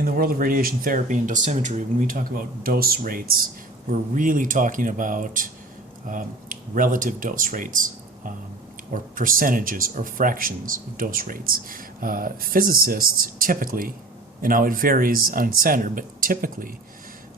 In the world of radiation therapy and dosimetry, when we talk about dose rates, we're really talking about relative dose rates or percentages or fractions of dose rates. Physicists typically, and now it varies on center, but typically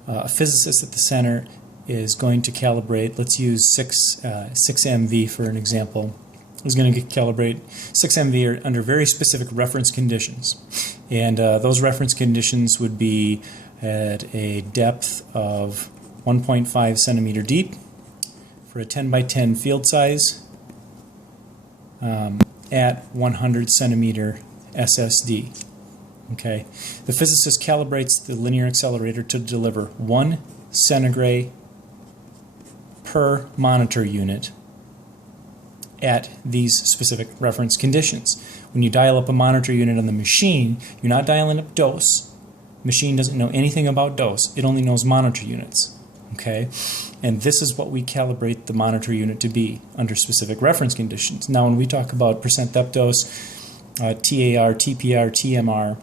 a physicist at the center is going to calibrate, let's use 6 MV for an example, is going to calibrate 6 MV under very specific reference conditions. And those reference conditions would be at a depth of 1.5 centimeter deep for a 10 by 10 field size at 100 centimeter SSD. Okay, the physicist calibrates the linear accelerator to deliver 1 centigrade per monitor unit at these specific reference conditions. When you dial up a monitor unit on the machine, you're not dialing up dose. The machine doesn't know anything about dose. It only knows monitor units. Okay, and this is what we calibrate the monitor unit to be under specific reference conditions. Now, when we talk about percent depth dose, TAR, TPR, TMR,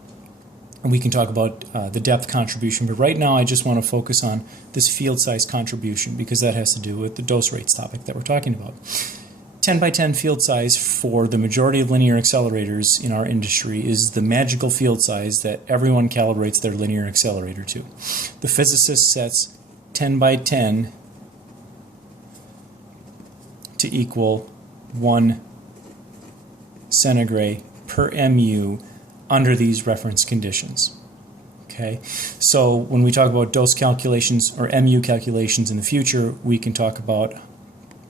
and we can talk about the depth contribution, but right now I just want to focus on this field size contribution because that has to do with the dose rates topic that we're talking about. 10 by 10 field size for the majority of linear accelerators in our industry is the magical field size that everyone calibrates their linear accelerator to. The physicist sets 10 by 10 to equal 1 centigrade per MU under these reference conditions. Okay, so when we talk about dose calculations or MU calculations in the future, we can talk about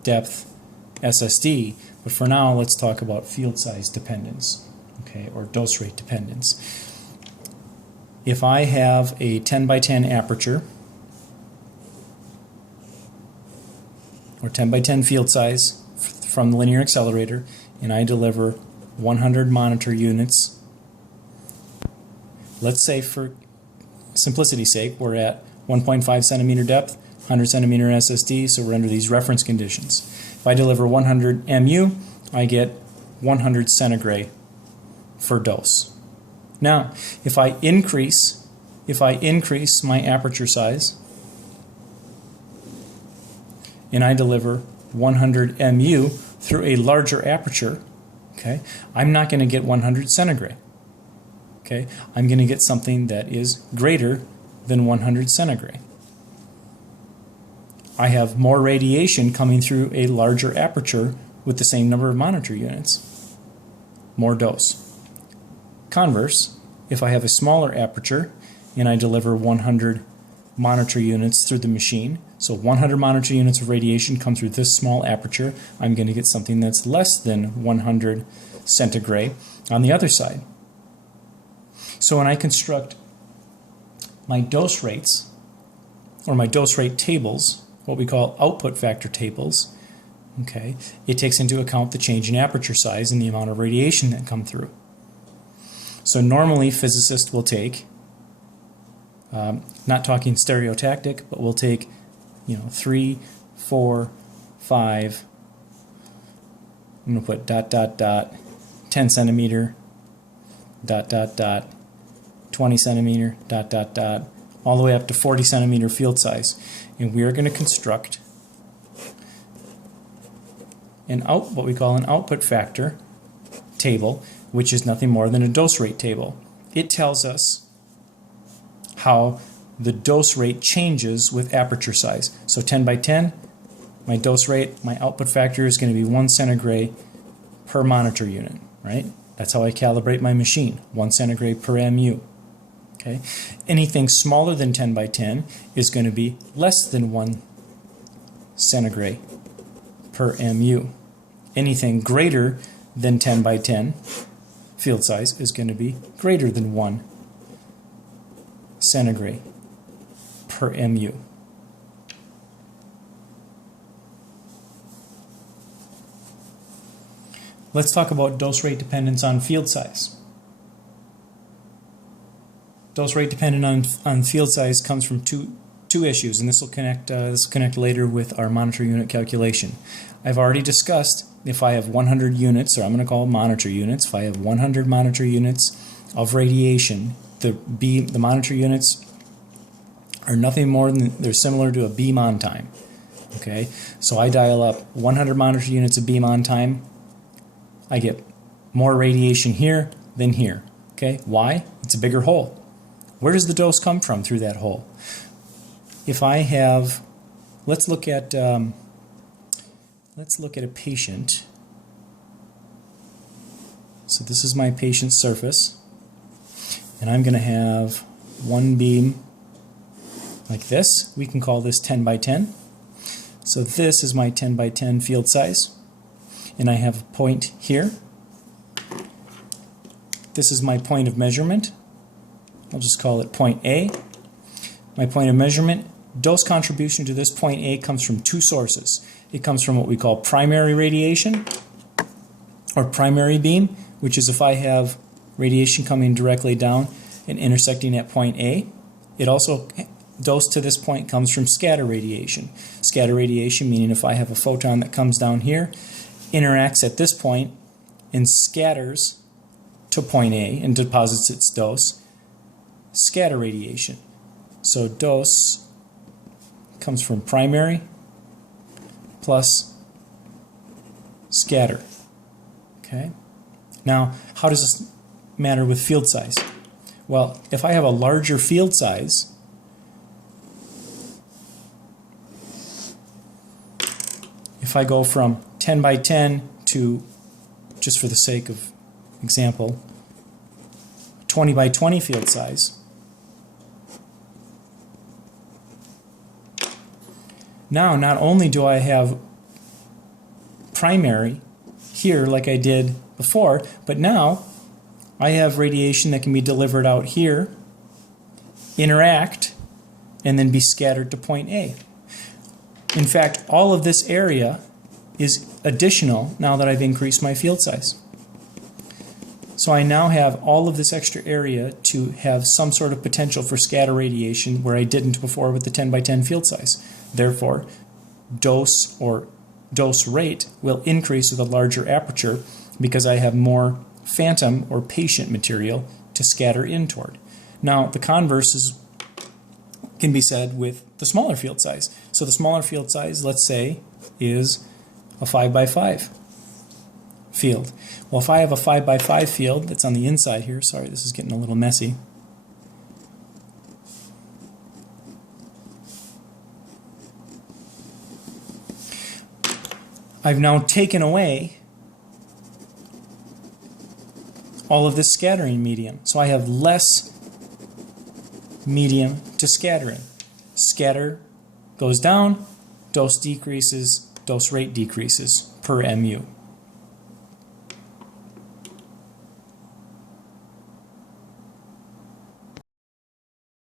depth SSD, but for now let's talk about field size dependence, okay, or dose rate dependence. If I have a 10 by 10 aperture or 10 by 10 field size from the linear accelerator and I deliver 100 monitor units, let's say for simplicity's sake we're at 1.5 centimeter depth, 100 centimeter SSD, so we're under these reference conditions. If I deliver 100 MU, I get 100 centigrade for dose. Now, if I increase my aperture size and I deliver 100 MU through a larger aperture, okay, I'm not going to get 100 centigrade. Okay, I'm going to get something that is greater than 100 centigrade. I have more radiation coming through a larger aperture with the same number of monitor units. More dose. Converse, if I have a smaller aperture and I deliver 100 monitor units through the machine, so 100 monitor units of radiation come through this small aperture, I'm going to get something that's less than 100 centigrade on the other side. So when I construct my dose rates, or my dose rate tables, what we call output factor tables, okay, it takes into account the change in aperture size and the amount of radiation that come through. So normally physicists will take, not talking stereotactic, but we'll take 3, 4, 5, I'm going to put dot dot dot 10 centimeter dot dot dot 20 centimeter dot dot dot all the way up to 40 centimeter field size, and we are going to construct what we call an output factor table, which is nothing more than a dose rate table. It tells us how the dose rate changes with aperture size. So 10 by 10, my dose rate, my output factor is going to be 1 centigrade per monitor unit, right? That's how I calibrate my machine, 1 centigrade per MU. Okay. Anything smaller than 10 by 10 is going to be less than 1 centigrade per MU. Anything greater than 10 by 10 field size is going to be greater than 1 centigrade per MU. Let's talk about dose rate dependence on field size. Dose rate dependent on field size comes from two issues, and this will connect later with our monitor unit calculation. I've already discussed if I have 100 units, or I'm going to call them monitor units, if I have 100 monitor units of radiation the monitor units are nothing more than, they're similar to a beam on time. Okay, so I dial up 100 monitor units of beam on time. I get more radiation here than here. Okay, why? It's a bigger hole. Where does the dose come from through that hole? If I have, let's look at a patient. So this is my patient's surface, and I'm going to have one beam like this. We can call this 10 by 10. So this is my 10 by 10 field size, and I have a point here. This is my point of measurement. I'll just call it point A. My point of measurement, dose contribution to this point A comes from two sources. It comes from what we call primary radiation, or primary beam, which is if I have radiation coming directly down and intersecting at point A. It also, dose to this point comes from scatter radiation. Scatter radiation meaning if I have a photon that comes down here, interacts at this point, and scatters to point A and deposits its dose. Scatter radiation. So dose comes from primary plus scatter. Okay. Now, how does this matter with field size? Well, if I have a larger field size, if I go from 10 by 10 to, just for the sake of example, 20 by 20 field size, now not only do I have primary here like I did before, but now I have radiation that can be delivered out here, interact, and then be scattered to point A. In fact, all of this area is additional now that I've increased my field size. So I now have all of this extra area to have some sort of potential for scatter radiation where I didn't before with the 10 by 10 field size. Therefore, dose or dose rate will increase with a larger aperture because I have more phantom or patient material to scatter in toward. Now, the converse can be said with the smaller field size. So the smaller field size, let's say, is a 5 by 5 field. Well, if I have a 5 by 5 field that's on the inside here, sorry, this is getting a little messy. I've now taken away all of this scattering medium. So I have less medium to scatter in. Scatter goes down, dose decreases, dose rate decreases per MU.